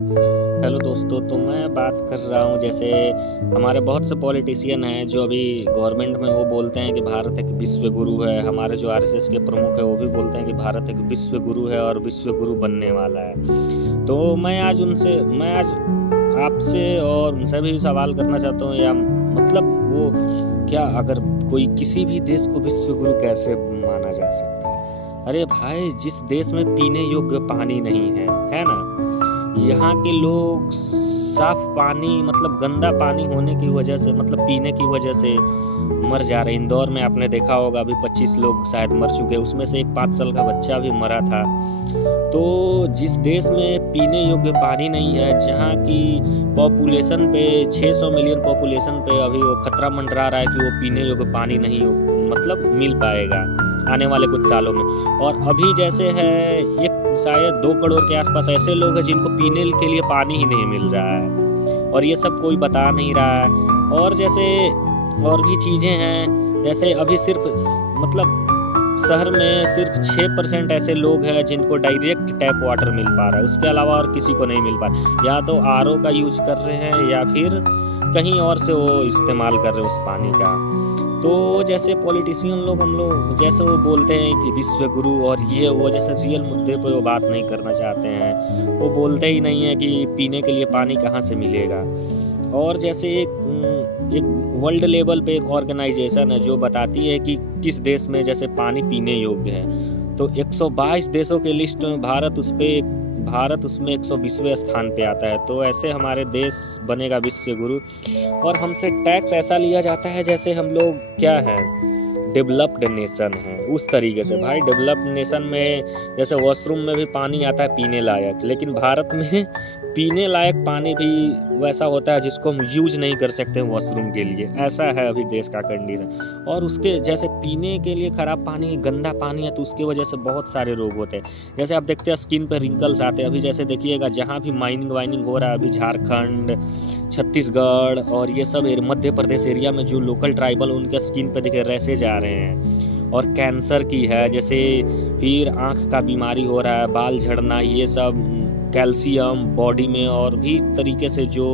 Hello दोस्तों, तो मैं बात कर रहा हूँ जैसे हमारे बहुत से पॉलिटिशियन हैं जो अभी गवर्नमेंट में वो बोलते हैं कि भारत एक विश्व गुरु है। हमारे जो आरएसएस के प्रमुख है वो भी बोलते हैं कि भारत एक विश्व गुरु है और विश्व गुरु बनने वाला है। तो मैं आज आपसे और उनसे भी सवाल करना चाहता हूँ, या मतलब वो क्या, अगर कोई किसी भी देश को विश्व गुरु कैसे माना जा सकता है? अरे भाई, जिस देश में पीने योग्य पानी नहीं है ना, यहाँ के लोग साफ पानी मतलब गंदा पानी होने की वजह से, मतलब पीने की वजह से मर जा रहे हैं। इंदौर में आपने देखा होगा, अभी 25 लोग शायद मर चुके हैं, उसमें से एक 5 साल का बच्चा भी मरा था। तो जिस देश में पीने योग्य पानी नहीं है, जहाँ की पॉपुलेशन पे 600 मिलियन पॉपुलेशन पे अभी वो खतरा मंडरा रहा है कि वो पीने योग्य पानी नहीं मतलब मिल पाएगा आने वाले कुछ सालों में। और अभी जैसे है एक शायद 2 करोड़ के आसपास ऐसे लोग हैं जिनको पीने के लिए पानी ही नहीं मिल रहा है, और ये सब कोई बता नहीं रहा है। और जैसे और भी चीज़ें हैं, जैसे अभी सिर्फ मतलब शहर में सिर्फ 6% ऐसे लोग हैं जिनको डायरेक्ट टैप वाटर मिल पा रहा है, उसके अलावा और किसी को नहीं मिल पा रहा। या तो आरओ का यूज कर रहे हैं या फिर कहीं और से वो इस्तेमाल कर रहे हैं उस पानी का। तो जैसे पॉलिटिशियन लोग, हम लोग जैसे वो बोलते हैं कि विश्व गुरु और ये वो, जैसे रियल मुद्दे पे वो बात नहीं करना चाहते हैं। वो बोलते ही नहीं है कि पीने के लिए पानी कहाँ से मिलेगा। और जैसे एक वर्ल्ड लेवल पे एक ऑर्गेनाइजेशन है जो बताती है कि किस देश में जैसे पानी पीने योग्य है, तो 122 देशों के लिस्ट में भारत उसमें 120वें स्थान पे आता है। तो ऐसे हमारे देश बनेगा विश्व गुरु, और हमसे टैक्स ऐसा लिया जाता है जैसे हम लोग क्या है, डेवलप्ड नेशन है। उस तरीके से भाई, डेवलप्ड नेशन में जैसे वॉशरूम में भी पानी आता है पीने लायक, लेकिन भारत में पीने लायक पानी भी वैसा होता है जिसको हम यूज नहीं कर सकते वॉशरूम के लिए। ऐसा है अभी देश का कंडीशन। और उसके जैसे पीने के लिए खराब पानी, गंदा पानी है, तो उसकी वजह से बहुत सारे रोग होते हैं। जैसे आप देखते हैं स्किन पे रिंकल्स आते हैं। अभी जैसे देखिएगा, जहाँ भी माइनिंग वाइनिंग हो रहा है, अभी झारखंड, छत्तीसगढ़ और ये सब मध्य प्रदेश एरिया में जो लोकल ट्राइबल, उनके स्किन पे देखे रैसेज आ रहे हैं। और कैंसर की है, जैसे फिर आँख का बीमारी हो रहा है, बाल झड़ना, ये सब कैल्शियम बॉडी में और भी तरीके से जो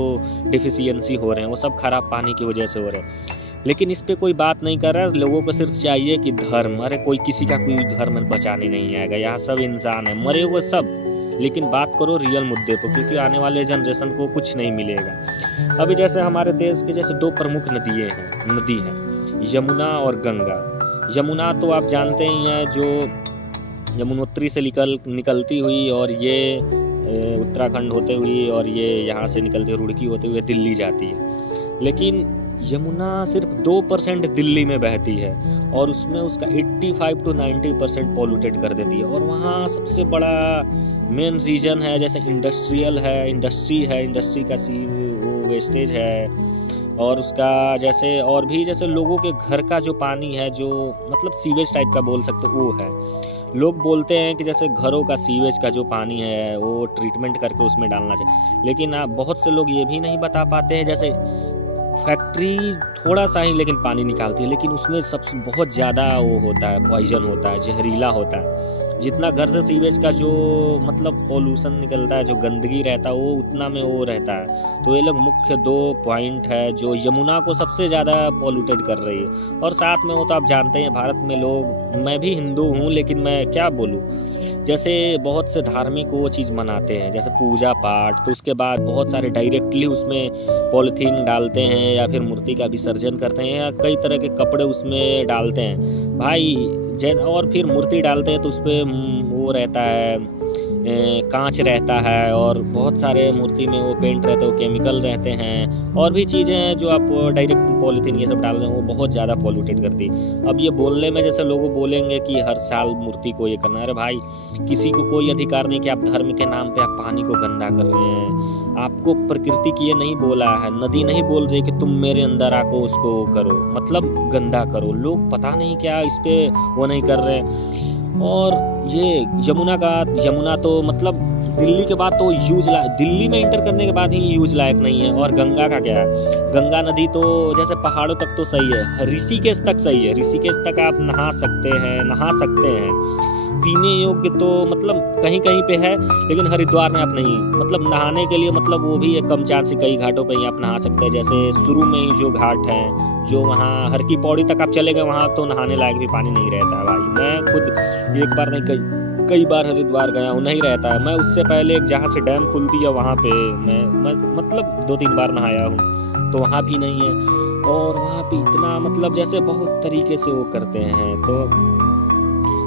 डिफिशियंसी हो रहे हैं, वो सब खराब पानी की वजह से हो रहे हैं। लेकिन इस पे कोई बात नहीं कर रहा है। लोगों को सिर्फ चाहिए कि धर्म, अरे कोई किसी का कोई धर्म बचाने नहीं आएगा, यहाँ सब इंसान है, मरे हुए सब। लेकिन बात करो रियल मुद्दे पर, क्योंकि आने वाले जनरेशन को कुछ नहीं मिलेगा। अभी जैसे हमारे देश के जैसे 2 प्रमुख नदी हैं, यमुना और गंगा। यमुना तो आप जानते ही हैं, जो यमुनोत्री से निकलती हुई और ये उत्तराखंड होते हुए और ये यहाँ से निकलते हुए रुड़की होते हुए दिल्ली जाती है। लेकिन यमुना सिर्फ 2% दिल्ली में बहती है, और उसमें उसका 85 to 90% पॉल्यूटेड कर देती है। और वहाँ सबसे बड़ा मेन रीजन है, जैसे इंडस्ट्री का वो वेस्टेज है, और उसका जैसे और भी जैसे लोगों के घर का जो पानी है, जो मतलब सीवेज टाइप का बोल सकते हो, वो है। लोग बोलते हैं कि जैसे घरों का सीवेज का जो पानी है वो ट्रीटमेंट करके उसमें डालना चाहिए, लेकिन बहुत से लोग ये भी नहीं बता पाते हैं, जैसे फैक्ट्री थोड़ा सा ही लेकिन पानी निकालती है, लेकिन उसमें सबसे बहुत ज़्यादा वो होता है, पॉइजन होता है, जहरीला होता है। जितना घर से सीवेज का जो मतलब पोल्यूशन निकलता है, जो गंदगी रहता है, वो उतना में वो रहता है। तो ये लोग मुख्य 2 पॉइंट है जो यमुना को सबसे ज़्यादा पॉल्यूटेड कर रही है। और साथ में वो तो आप जानते हैं, भारत में लोग, मैं भी हिंदू हूँ, लेकिन मैं क्या बोलूँ, जैसे बहुत से धार्मिक वो चीज़ मनाते हैं, जैसे पूजा पाठ, तो उसके बाद बहुत सारे डायरेक्टली उसमें पॉलीथीन डालते हैं या फिर मूर्ति का विसर्जन करते हैं, या कई तरह के कपड़े उसमें डालते हैं भाई। और फिर मूर्ति डालते हैं तो उस पर वो रहता है, कांच रहता है, और बहुत सारे मूर्ति में वो पेंट रहते हैं, वो केमिकल रहते हैं, और भी चीज़ें हैं जो आप डायरेक्ट पॉलीथीन ये सब डाल रहे हैं, वो बहुत ज़्यादा पॉल्यूटेड करती है। अब ये बोलने में जैसे लोग बोलेंगे कि हर साल मूर्ति को ये करना, अरे भाई, किसी को कोई अधिकार नहीं कि आप धर्म के नाम पे आप पानी को गंदा कर रहे हैं। आपको प्रकृति की ये नहीं बोला है, नदी नहीं बोल रही कि तुम मेरे अंदर आको उसको करो, मतलब गंदा करो। लोग पता नहीं क्या इस पे वो नहीं कर रहे। और ये यमुना तो मतलब दिल्ली के बाद तो दिल्ली में इंटर करने के बाद ही यूज लायक नहीं है। और गंगा का क्या है, गंगा नदी तो जैसे पहाड़ों तक तो सही है, ऋषिकेश तक सही है, ऋषिकेश तक आप नहा सकते हैं, पीने योग्य तो मतलब कहीं कहीं पे है, लेकिन हरिद्वार में आप नहीं, मतलब नहाने के लिए मतलब वो भी एक कम चांस है, कई घाटों पे ही आप नहा सकते हैं। जैसे शुरू में ही जो घाट है, जो वहाँ हर की पौड़ी तक आप चले गए, वहाँ तो नहाने लायक भी पानी नहीं रहता है भाई। मैं खुद एक बार नहीं कई बार हरिद्वार गया हूँ, नहीं रहता है। मैं उससे पहले एक जहाँ से डैम खुलती है वहाँ पे मैं मतलब 2-3 बार नहाया हूँ, तो वहाँ भी नहीं है। और वहाँ पे इतना मतलब जैसे बहुत तरीके से वो करते हैं। तो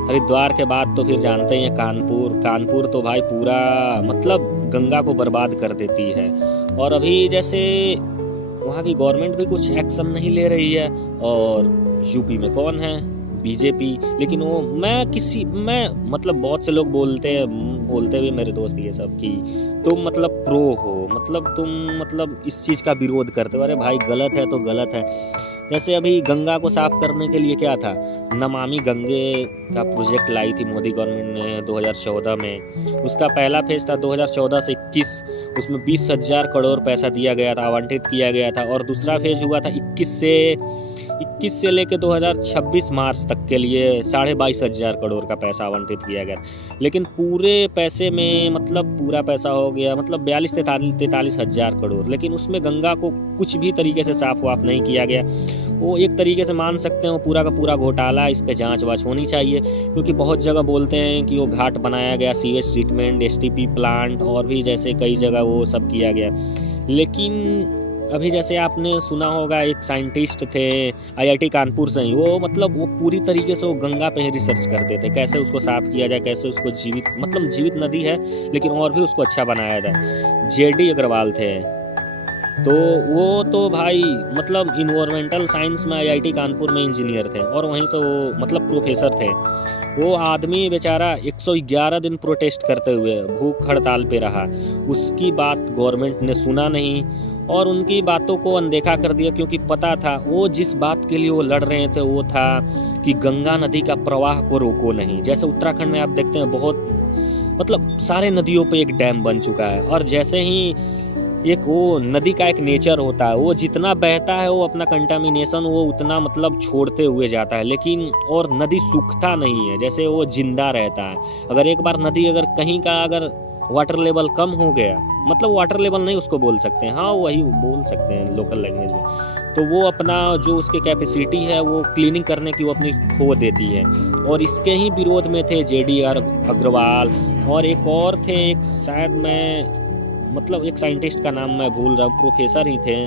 हरिद्वार के बाद तो फिर जानते ही हैं कानपुर तो भाई पूरा मतलब गंगा को बर्बाद कर देती है। और अभी जैसे वहाँ की गवर्नमेंट भी कुछ एक्शन नहीं ले रही है। और यूपी में कौन है, बीजेपी। लेकिन वो मैं मतलब बहुत से लोग बोलते भी मेरे दोस्त ये सब कि तुम मतलब प्रो हो, मतलब तुम मतलब इस चीज़ का विरोध करते हो। अरे भाई गलत है तो गलत है। जैसे अभी गंगा को साफ करने के लिए क्या था, नमामि गंगे का प्रोजेक्ट लाई थी मोदी गवर्नमेंट ने 2014 में। उसका पहला फेज था 2014 से 21, उसमें 20,000 करोड़ पैसा दिया गया था, आवंटित किया गया था। और दूसरा फेज हुआ था 21 से लेकर 2026 मार्च तक के लिए 22,500 करोड़ का पैसा आवंटित किया गया। लेकिन पूरे पैसे में मतलब पूरा पैसा हो गया मतलब 43,000 करोड़, लेकिन उसमें गंगा को कुछ भी तरीके से साफ वाफ नहीं किया गया। वो एक तरीके से मान सकते हैं वो पूरा का पूरा घोटाला, इस पे जांच वाच होनी चाहिए। क्योंकि बहुत जगह बोलते हैं कि वो घाट बनाया गया, सीवेज ट्रीटमेंट, एसटीपी प्लांट और भी जैसे कई जगह वो सब किया गया। लेकिन अभी जैसे आपने सुना होगा एक साइंटिस्ट थे आईआईटी कानपुर से ही, वो मतलब वो पूरी तरीके से वो गंगा पे ही रिसर्च करते थे, कैसे उसको साफ किया जाए, कैसे उसको जीवित नदी है लेकिन और भी उसको अच्छा बनाया जाए। जेडी अग्रवाल थे, तो वो तो भाई मतलब इन्वायरमेंटल साइंस में आईआईटी कानपुर में इंजीनियर थे और वहीं से वो मतलब प्रोफेसर थे। वो आदमी बेचारा 111 दिन प्रोटेस्ट करते हुए भूख हड़ताल पे रहा। उसकी बात गवर्नमेंट ने सुना नहीं और उनकी बातों को अनदेखा कर दिया, क्योंकि पता था वो जिस बात के लिए वो लड़ रहे थे वो था कि गंगा नदी का प्रवाह को रोको नहीं। जैसे उत्तराखंड में आप देखते हैं बहुत मतलब सारे नदियों पे एक डैम बन चुका है, और जैसे ही एक वो नदी का एक नेचर होता है, वो जितना बहता है वो अपना कंटामिनेशन वो उतना मतलब छोड़ते हुए जाता है, लेकिन और नदी सूखता नहीं है, जैसे वो जिंदा रहता है। अगर एक बार नदी अगर कहीं का अगर वाटर लेवल कम हो गया, मतलब वाटर लेवल नहीं उसको बोल सकते हैं, हाँ वही बोल सकते हैं लोकल लैंग्वेज में, तो वो अपना जो उसके कैपेसिटी है वो क्लीनिंग करने की वो अपनी खो देती है। और इसके ही विरोध में थे जेडी अग्रवाल और एक और थे, एक शायद मैं मतलब एक साइंटिस्ट का नाम मैं भूल रहा हूँ, प्रोफेसर ही थे,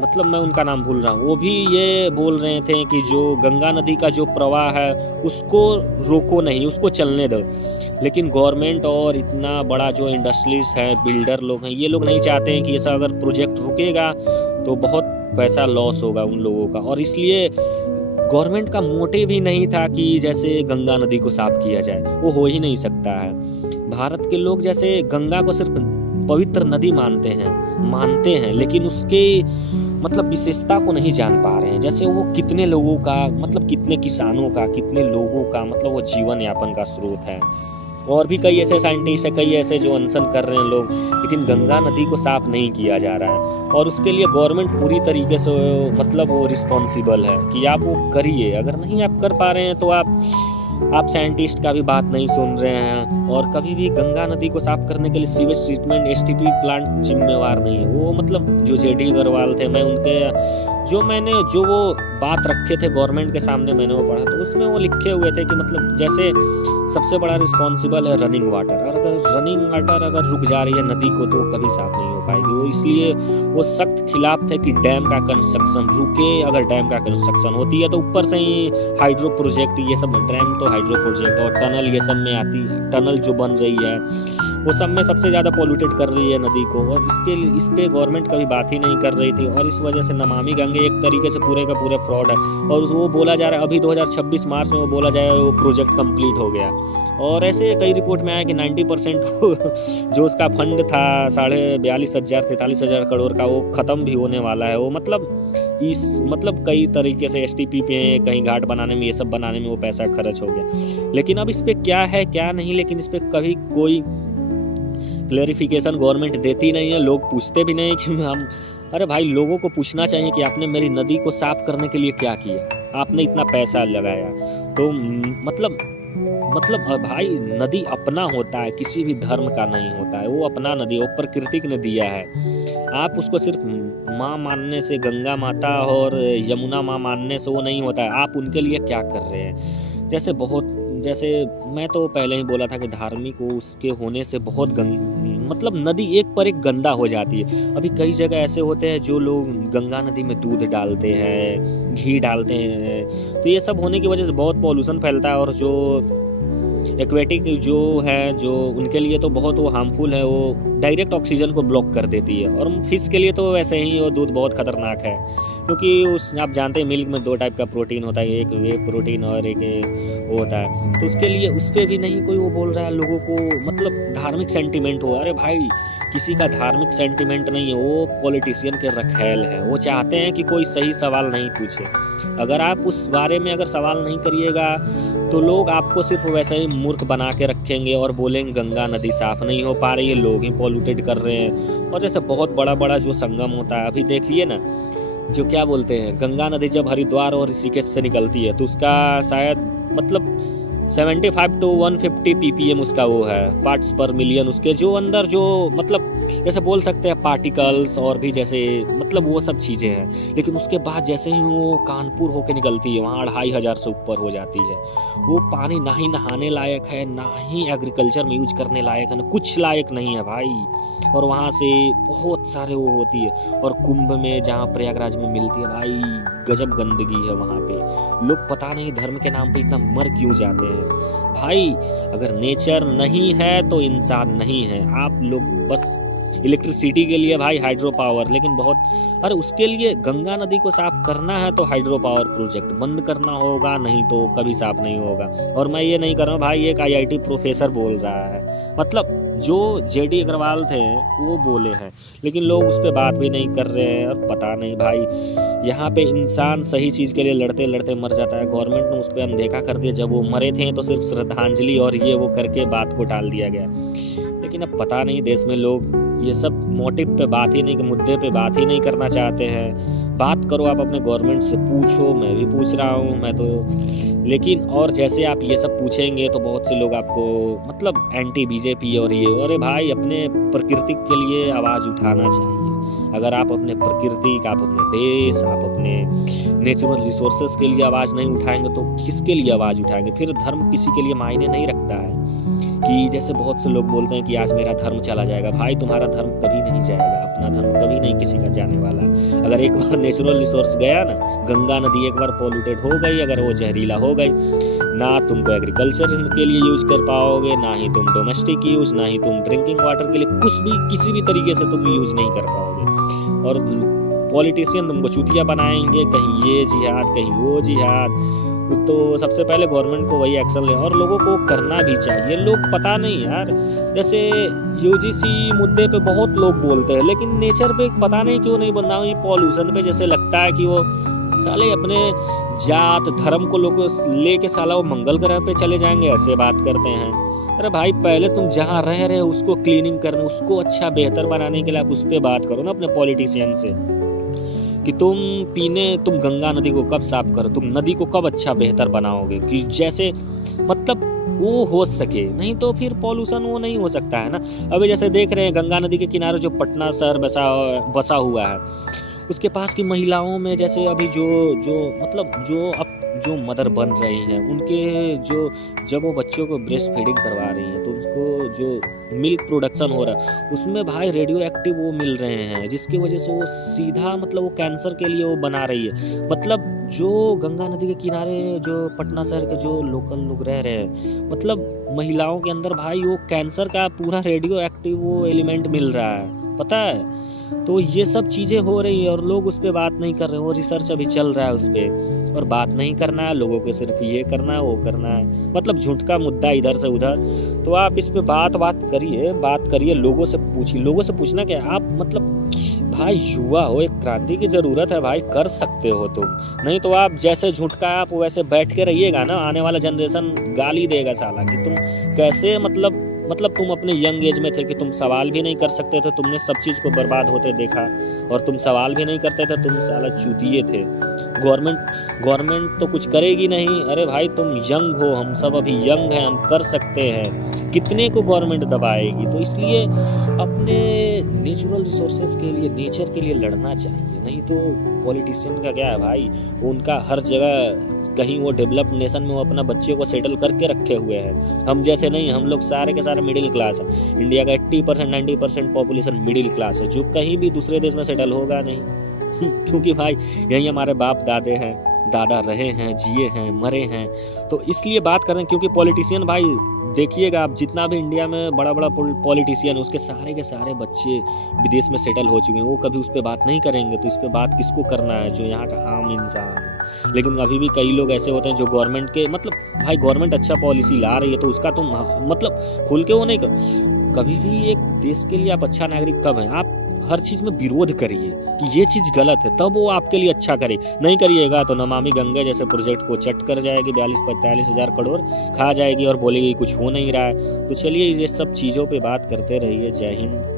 मतलब मैं उनका नाम भूल रहा हूँ। वो भी ये बोल रहे थे कि जो गंगा नदी का जो प्रवाह है उसको रोको नहीं, उसको चलने दो। लेकिन गवर्नमेंट और इतना बड़ा जो इंडस्ट्रीज है, बिल्डर लोग हैं, ये लोग नहीं चाहते हैं कि ऐसा अगर प्रोजेक्ट रुकेगा तो बहुत पैसा लॉस होगा उन लोगों का। और इसलिए गवर्नमेंट का मोटिव ही नहीं था कि जैसे गंगा नदी को साफ किया जाए, वो हो ही नहीं सकता है। भारत के लोग जैसे गंगा को सिर्फ पवित्र नदी मानते हैं लेकिन उसके मतलब विशेषता को नहीं जान पा रहे हैं। जैसे वो कितने लोगों का मतलब कितने किसानों का, कितने लोगों का मतलब वो जीवन यापन का स्रोत है। और भी कई ऐसे साइंटिस्ट है, कई ऐसे जो अनशन कर रहे हैं लोग, लेकिन गंगा नदी को साफ नहीं किया जा रहा है। और उसके लिए गवर्नमेंट पूरी तरीके से मतलब वो रिस्पॉन्सिबल है कि आप वो करिए। अगर नहीं आप कर पा रहे हैं तो आप साइंटिस्ट का भी बात नहीं सुन रहे हैं। और कभी भी गंगा नदी को साफ करने के लिए सीवेज ट्रीटमेंट एसटीपी प्लांट जिम्मेवार नहीं है। वो मतलब जो जेडी अग्रवाल थे, मैं उनके जो वो बात रखे थे गवर्नमेंट के सामने मैंने वो पढ़ा, तो उसमें वो लिखे हुए थे कि मतलब जैसे सबसे बड़ा रिस्पॉन्सिबल है रनिंग वाटर, और अगर रनिंग वाटर अगर रुक जा रही है नदी को तो कभी साफ नहीं हो पाएगी। वो इसलिए वो सख्त खिलाफ थे कि डैम का कंस्ट्रक्शन रुके। अगर डैम का कंस्ट्रक्शन होती है तो ऊपर से ही हाइड्रो प्रोजेक्ट, ये सब डैम तो हाइड्रो प्रोजेक्ट और टनल ये सब में आती है, टनल जो बन रही है वो सब में सबसे ज़्यादा पॉल्यूटेड कर रही है नदी को। और इस पे गवर्नमेंट कभी बात ही नहीं कर रही थी, और इस वजह से नमामि गंगे एक तरीके से पूरे का पूरे फ्रॉड है। और वो बोला जा रहा है अभी 2026 मार्च में वो बोला जाएगा वो प्रोजेक्ट कंप्लीट हो गया। और ऐसे कई रिपोर्ट में आया कि 90% जो उसका फंड था 42,000-43,000 करोड़ का, वो ख़त्म भी होने वाला है। वो मतलब कई तरीके से एसटीपी पे कहीं घाट बनाने में, ये सब बनाने में वो पैसा खर्च हो गया। लेकिन अब इस पर क्या है क्या नहीं, लेकिन इस पर कभी कोई क्लैरिफिकेशन गवर्नमेंट देती नहीं है। लोग पूछते भी नहीं कि अरे भाई लोगों को पूछना चाहिए कि आपने मेरी नदी को साफ करने के लिए क्या किया, आपने इतना पैसा लगाया। तो मतलब मतलब भाई नदी अपना होता है, किसी भी धर्म का नहीं होता है, वो अपना नदी, वो प्राकृतिक ने दिया है। आप उसको सिर्फ माँ मानने से, गंगा माता और यमुना माँ मानने से वो नहीं होता है। आप उनके लिए क्या कर रहे हैं? जैसे मैं तो पहले ही बोला था कि धार्मिक उसके होने से बहुत मतलब नदी एक पर एक गंदा हो जाती है। अभी कई जगह ऐसे होते हैं जो लोग गंगा नदी में दूध डालते हैं, घी डालते हैं, तो ये सब होने की वजह से बहुत पॉल्यूशन फैलता है। और जो एक्वेटिक जो है, जो उनके लिए तो बहुत वो हार्मफुल है, वो डायरेक्ट ऑक्सीजन को ब्लॉक कर देती है। और फिश के लिए तो वैसे ही वो दूध बहुत खतरनाक है, क्योंकि आप जानते हैं मिल्क में 2 टाइप का प्रोटीन होता है, एक वे प्रोटीन और एक वो होता है। तो उसके लिए उस पर भी नहीं कोई वो बोल रहा है लोगों को, मतलब धार्मिक सेंटिमेंट हो। अरे भाई, किसी का धार्मिक सेंटिमेंट नहीं है, वो पॉलिटिशियन के रखेल है। वो चाहते हैं कि कोई सही सवाल नहीं पूछे। अगर आप उस बारे में अगर सवाल नहीं करिएगा तो लोग आपको सिर्फ वैसे ही मूर्ख बना के रखेंगे और बोलेंगे गंगा नदी साफ नहीं हो पा रही है, लोग ही पॉल्यूटेड कर रहे हैं। और जैसे बहुत बड़ा बड़ा जो संगम होता है, अभी देखिए ना, जो क्या बोलते हैं, गंगा नदी जब हरिद्वार और ऋषिकेश से निकलती है तो उसका शायद मतलब 75 to 150 ppm उसका वो है, पार्ट्स पर मिलियन। उसके जो अंदर जो मतलब जैसे बोल सकते हैं पार्टिकल्स और भी जैसे मतलब वो सब चीज़ें हैं। लेकिन उसके बाद जैसे ही वो कानपुर होके निकलती है, वहाँ 2500 से ऊपर हो जाती है। वो पानी ना ही नहाने लायक है, ना ही एग्रीकल्चर में यूज करने लायक है, ना कुछ लायक नहीं है भाई। और वहाँ से बहुत सारे वो होती है। और कुंभ में जहाँ प्रयागराज में मिलती है भाई, गजब गंदगी है वहाँ पे। लोग पता नहीं धर्म के नाम पे इतना मर क्यों जाते हैं भाई। अगर नेचर नहीं है तो इंसान नहीं है। आप लोग बस इलेक्ट्रिसिटी के लिए भाई हाइड्रो पावर, लेकिन बहुत, अरे उसके लिए गंगा नदी को साफ करना है तो हाइड्रो पावर प्रोजेक्ट बंद करना होगा, नहीं तो कभी साफ नहीं होगा। और मैं ये नहीं कर रहा हूँ भाई, एक IIT प्रोफेसर बोल रहा है, मतलब जो JD अग्रवाल थे वो बोले हैं, लेकिन लोग उस पर बात भी नहीं कर रहे हैं। और पता नहीं भाई, यहाँ पे इंसान सही चीज़ के लिए लड़ते लड़ते मर जाता है, गवर्नमेंट ने उस पर अनदेखा कर दिया। जब वो मरे थे तो सिर्फ श्रद्धांजलि और ये वो करके बात को टाल दिया गया। लेकिन अब पता नहीं देश में लोग ये सब मोटिव पे बात ही नहीं, मुद्दे पे बात ही नहीं करना चाहते हैं। बात करो आप अपने गवर्नमेंट से, पूछो, मैं भी पूछ रहा हूँ मैं तो। लेकिन और जैसे आप ये सब पूछेंगे तो बहुत से लोग आपको मतलब एंटी BJP और ये, अरे भाई अपने प्रकृति के लिए आवाज़ उठाना चाहिए। अगर आप अपने प्रकृति का, आप अपने देश, आप अपने नेचुरल रिसोर्सेज के लिए आवाज़ नहीं उठाएंगे तो किसके लिए आवाज़ उठाएंगे? फिर धर्म किसी के लिए मायने नहीं रखता है। कि जैसे बहुत से लोग बोलते हैं कि आज मेरा धर्म चला जाएगा। भाई तुम्हारा धर्म कभी नहीं जाएगा, अपना धर्म कभी नहीं किसी का जाने वाला। अगर एक बार नेचुरल रिसोर्स गया ना, गंगा नदी एक बार पॉल्यूटेड हो गई, अगर वो जहरीला हो गई, ना तुमको एग्रीकल्चर के लिए यूज कर पाओगे, ना ही तुम डोमेस्टिक यूज, ना ही तुम ड्रिंकिंग वाटर के लिए कुछ भी किसी भी तरीके से तुम यूज नहीं कर पाओगे। और पॉलिटिशियन तुमको चूतिया बनाएंगे, कहीं ये जिहाद कहीं वो जिहाद। तो सबसे पहले गवर्नमेंट को वही एक्शन ले, और लोगों को करना भी चाहिए। लोग पता नहीं यार, जैसे UGC मुद्दे पे बहुत लोग बोलते हैं, लेकिन नेचर पे पता नहीं क्यों नहीं बनना। ये पॉल्यूशन पे जैसे लगता है कि वो साले अपने जात धर्म को लोग लेके साला वो मंगल ग्रह पे चले जाएंगे, ऐसे बात करते हैं। अरे भाई पहले तुम जहाँ रह रहे हो उसको क्लीनिंग करने, उसको अच्छा बेहतर बनाने के लिए आप उस पर बात करो ना अपने पॉलिटिशियन से, कि तुम गंगा नदी को कब साफ करो, तुम नदी को कब अच्छा बेहतर बनाओगे, कि जैसे मतलब वो हो सके। नहीं तो फिर पॉल्यूशन वो नहीं हो सकता है ना। अभी जैसे देख रहे हैं गंगा नदी के किनारे जो पटना शहर बसा हुआ है, उसके पास की महिलाओं में जैसे अभी जो मदर बन रही हैं, उनके जब वो बच्चों को ब्रेस्ट फीडिंग करवा रही हैं तो उसको जो मिल्क प्रोडक्शन हो रहा है उसमें भाई रेडियो एक्टिव वो मिल रहे हैं, जिसकी वजह से वो सीधा मतलब वो कैंसर के लिए वो बना रही है। मतलब जो गंगा नदी के किनारे जो पटना शहर के जो लोकल लोग रह रहे हैं, मतलब महिलाओं के अंदर भाई वो कैंसर का पूरा रेडियो एक्टिव वो एलिमेंट मिल रहा है, पता है। तो ये सब चीज़ें हो रही है और लोग उस पर बात नहीं कर रहे। वो रिसर्च अभी चल रहा है उस पर, और बात नहीं करना है लोगों को, सिर्फ ये करना है वो करना है, मतलब झूठ का मुद्दा इधर से उधर। तो आप इस पे बात करिए, लोगों से पूछिए। लोगों से पूछना क्या, आप मतलब भाई युवा हो, एक क्रांति की ज़रूरत है भाई, कर सकते हो तुम। नहीं तो आप जैसे झुटका आप वैसे बैठ के रहिएगा ना, आने वाला जनरेशन गाली देगा साला कि तुम कैसे मतलब तुम अपने यंग एज में थे कि तुम सवाल भी नहीं कर सकते थे, तुमने सब चीज़ को बर्बाद होते देखा, और तुम सवाल भी नहीं करते थे, तुम साला चूतिए थे। गवर्नमेंट गवर्नमेंट तो कुछ करेगी नहीं। अरे भाई तुम यंग हो, हम सब अभी यंग हैं, हम कर सकते हैं, कितने को गवर्नमेंट दबाएगी। तो इसलिए अपने नेचुरल रिसोर्सेज के लिए, नेचर के लिए लड़ना चाहिए। नहीं तो पॉलिटिशियन का क्या है भाई, उनका हर जगह कहीं वो डेवलप्ड नेशन में वो अपना बच्चे को सेटल करके रखे हुए हैं। हम जैसे नहीं, हम लोग सारे के सारे मिडिल क्लास हैं। इंडिया का 80% 90% पॉपुलेशन मिडिल क्लास है, जो कहीं भी दूसरे देश में सेटल होगा नहीं क्योंकि भाई यही हमारे बाप दादे हैं, दादा रहे हैं, जिए हैं, मरे हैं। तो इसलिए बात कर रहे हैं, क्योंकि पॉलिटिशियन भाई देखिएगा आप, जितना भी इंडिया में बड़ा बड़ा पॉलिटिशियन है, उसके सारे के सारे बच्चे विदेश में सेटल हो चुके हैं। वो कभी उस पर बात नहीं करेंगे, तो इस पर बात किसको करना है, जो यहाँ का आम इंसान है। लेकिन अभी भी कई लोग ऐसे होते हैं जो गवर्नमेंट के, मतलब भाई गवर्नमेंट अच्छा पॉलिसी ला रही है तो उसका तुम मतलब खुल के वो नहीं कर। कभी भी एक देश के लिए आप अच्छा नागरिक कब हैं, आप हर चीज़ में विरोध करिए कि ये चीज़ गलत है, तब वो आपके लिए अच्छा करे। नहीं करिएगा तो नमामि गंगे जैसे प्रोजेक्ट को चट कर जाएगी, 42-45 हज़ार करोड़ खा जाएगी और बोलेगी कुछ हो नहीं रहा है। तो चलिए ये सब चीज़ों पे बात करते रहिए। जय हिंद।